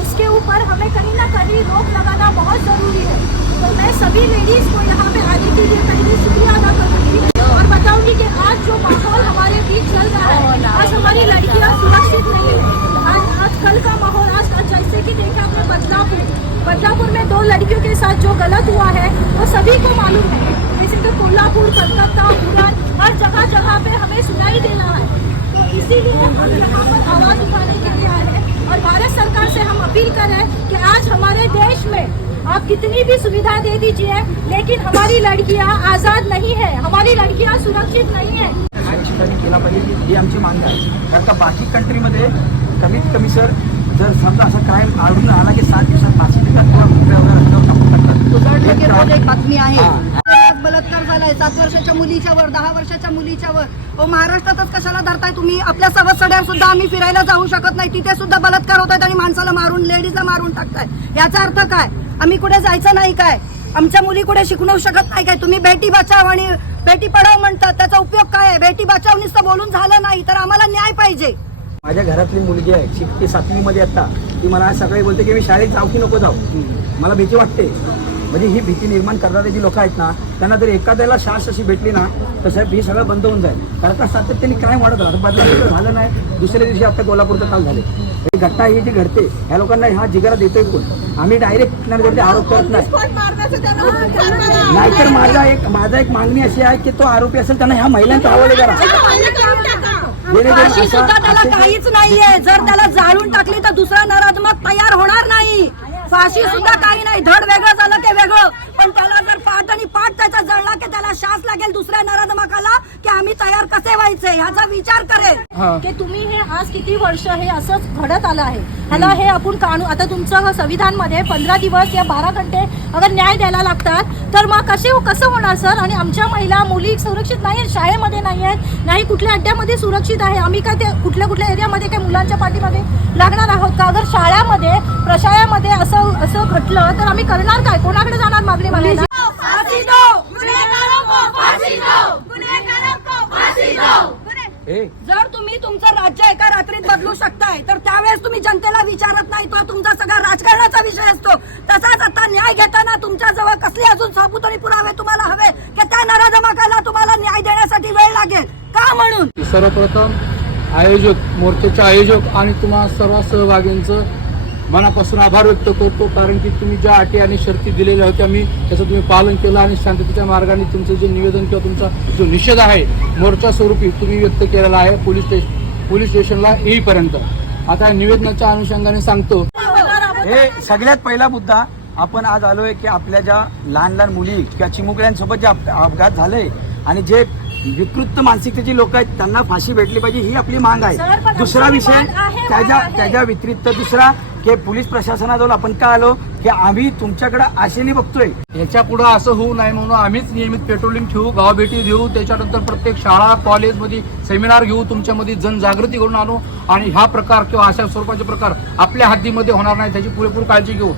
उसके ऊपर हमें कहीं ना कहीं रोक लगाना बहुत जरूरी है। तो मैं सभी लेडीज को यहाँ पे आने के लिए पहले शुक्रिया अदा करूँगी और बताऊंगी कि आज जो माहौल हमारे बीच चल रहा है, आज हमारी लड़कियाँ सुरक्षित नहीं है। आज कल का माहौल, आज जैसे कि देखा आपने बदलापुर में 2 लड़कियों के साथ जो गलत हुआ है वो सभी को मालूम है। जैसे तो कोल्हापुर, कलकत्ता, पुरान, हर जगह पे हमें सुनाई देना है। तो इसीलिए हम यहाँ पर आवाज उठाने के लिए आए हैं और भारत सरकार से हम अपील कर रहे हैं कि आज हमारे देश में आप कितनी भी सुविधा दे दीजिए, लेकिन हमारी लड़कियां आजाद नहीं है, हमारी लड़कियां सुरक्षित नहीं है। केला पाहिजे ही आमची मागणी आहे। कारण का बाकी कंट्रीमध्ये कमीत कमी सर जर समजा असं क्राईम आढळून आला की 7 दिवसात फाशी देतात किंवा कुठल्या वगैरे टाकून टाकतात। एक बातमी आहे, बलात्कार झालाय 7 वर्षाच्या मुलीच्या वर, 10 वर्षाच्या मुलीच्या वर। महाराष्ट्रातच कशाला धरताय तुम्ही? आपल्या सवत्सड्यावर सुद्धा आम्ही फिरायला जाऊ शकत नाही, तिथे सुद्धा बलात्कार होत आहेत आणि माणसाला मारून, लेडीजला मारून टाकताय। याचा अर्थ काय? आम्ही कुठे जायचं नाही काय? आमच्या मुली कुठे शिकू शकत नाही काय? तुम्ही बेटी बचाव आणि बेटी पढाव म्हणतात, त्याचा उपयोग काय आहे? बेटी बचाव नुसतं बोलून झालं नाही, तर आम्हाला न्याय पाहिजे। माझ्या घरातली मुलगी आहे, शिकते 7वी मध्ये आता, ती मला सकाळी बोलते की मी शाळेत जाऊ की नको जाऊ, मला भीती वाटते। म्हणजे ही भीती निर्माण करणारे जी लोक आहेत ना, त्यांना जर एखाद्याला शास अशी भेटली ना तर साहेब हे सगळं बंद होऊन जाईल। कारण का सातत्याने काय वाढत राहतं, बदलापूर झालं नाही, दुसऱ्या दिवशी आता कोल्हापूरचं काल झाले। ही घटना ही जी घडते ह्या लोकांना हा जिगारा देतोय कोण? आम्ही डायरेक्ट आरोप करत नाही। नाहीतर माझा एक मागणी अशी आहे की तो आरोपी असेल त्यांना ह्या महिलांचा हवाले करा। फाशी सुद्धा त्याला काहीच नाहीये, जर त्याला जाळून टाकली तर दुसरा नराधमक तयार होणार नाही। फाशी सुद्धा काही नाही, धड वेगळं झालं की वेगळं, पण त्याला जर पाठ आणि पाठ त्याचा जळला की त्याला शास लागेल दुसऱ्या नराधमकाला की आम्ही तयार कसे व्हायचे ह्याचा विचार करेल। की तुम्ही हे आज किती वर्ष हे असंच घडत आलं आहे, ह्याला हे आपण कानून, आता तुमचं संविधान मध्ये 15 दिवस या 12 घंटे अगर न्याय द्यायला लागतात तर मग कसं होणार सर? आणि आमच्या महिला मुली सुरक्षित नाही, शाळेमध्ये नाही आहेत, नाही कुठल्या अड्ड्यामध्ये सुरक्षित आहे। आम्ही काय ते कुठल्या एरियामध्ये काय मुलांच्या पाठीमध्ये लागणार आहोत का? अगर शाळामध्ये प्रशाळामध्ये असं घडलं तर आम्ही करणार काय? कोणाकडे जाणार मागणी मागायला? जर तुम्ही तुमचं राज्य एका रात्रीत बदलू शकताय तर त्यावेळेस तुम्ही जनतेला विचारत नाही, तो तुमचा सगळा राजकारणाचा विषय असतो। तसाच आता न्याय घेताना तुमच्या जवळ कसले अजून सबूत आणि पुरावे तुम्हाला हवे की त्या नराधमकाला तुम्हाला न्याय देण्यासाठी वेळ लागेल का? म्हणून सर्वप्रथम आयोजक, मोर्चाचे आयोजक आणि तुम्हा सर्व सहभागींचं मनापासून आभार व्यक्त करतो। कारण की तुम्ही ज्या अटी आणि शर्ती दिलेल्या होत्या मी त्याचं तुम्ही पालन केलं आणि शांततेच्या मार्गाने तुमचं जे निवेदन किंवा तुमचा जो निषेध आहे मोर्चा स्वरूपी तुम्ही व्यक्त केलेला आहे पोलीस स्टेशनला येईपर्यंत। आता निवेदनाच्या अनुषंगाने सांगतो, हे सगळ्यात पहिला मुद्दा आपण आज आलोय की आपल्या ज्या लहान मुली किंवा चिमुकल्यांसोबत जे अपघात झाले आणि जे विकृत मानसिकतेची लोक आहेत त्यांना फाशी भेटली पाहिजे ही आपली मांग आहे। दुसरा विषय त्याच्या व्यतिरिक्त दुसरा की पोलीस प्रशासनाजवळ आपण का आलो की आम्ही तुमच्याकडे आशेने बघतोय, याच्या पुढे असं होऊ नये म्हणून आम्हीच नियमित पेट्रोलिंग ठेवू, गावभेटी देऊ, त्याच्यानंतर प्रत्येक शाळा कॉलेजमध्ये सेमिनार घेऊ, तुमच्यामध्ये जनजागृती करून आणू आणि हा प्रकार किंवा अशा स्वरूपाचे प्रकार आपल्या हद्दीमध्ये होणार नाही त्याची पुरेपूर काळजी घेऊ।